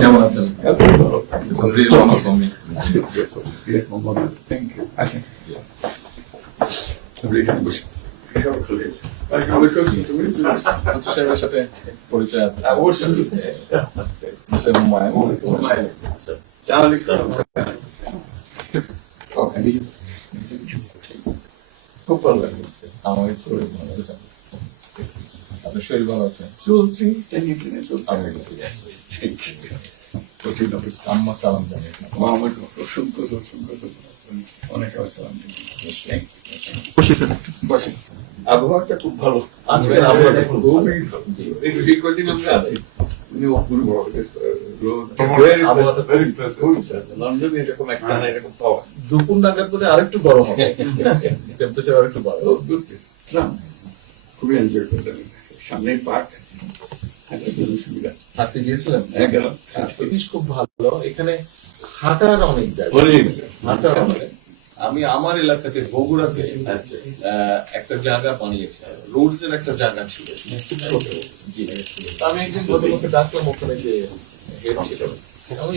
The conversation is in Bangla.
কেমন আছেন? Really honor for me. Thank you. আসেন। সাহেবের সাথে পরিচয় আছে। অবশ্যই। মিস্টার হুমায়ুন। খুব ভালো লাগছে। আমাকে শরীর ভালো আছে। আপনার শরীর ভালো আছে? চলছি, টেনে টেনে চলছি। আমি বুঝতে পারছি। কঠিন অবস্থা। আম্মা সালাম জানাই। আমার অসংখ্য অনেক আসসালাম। বসে আবহাওয়াটা খুব ভালো। আজকের আবহাওয়াটা খুব ভালো। এই কদিন আমরা আছি অপূর্ব লন্ডনে এরকম একটা এরকম পাওয়া দুপুর নাগাদ বোধ আরেকটু গরম হবে, টেম্পারেচার আরেকটু বাড়বে। খুবই এনজয় করলাম। সামনে পার্ক, হাঁটার জন্য সুবিধা। হাঁটতে গিয়েছিলেন? গেলাম। জিনিস খুব ভালো, এখানে হাঁটার অনেক জায়গা, হাঁটার অনেক। আমি আমার এলাকাতে বগুড়াতে একটা জায়গা বানিয়েছি, রোডস এর একটা জায়গা ছিল খুব ছোট। জি, আমি একদিন ভদ্রলোককে ডাকলাম, ওখানে যে হেড ছিল, আমি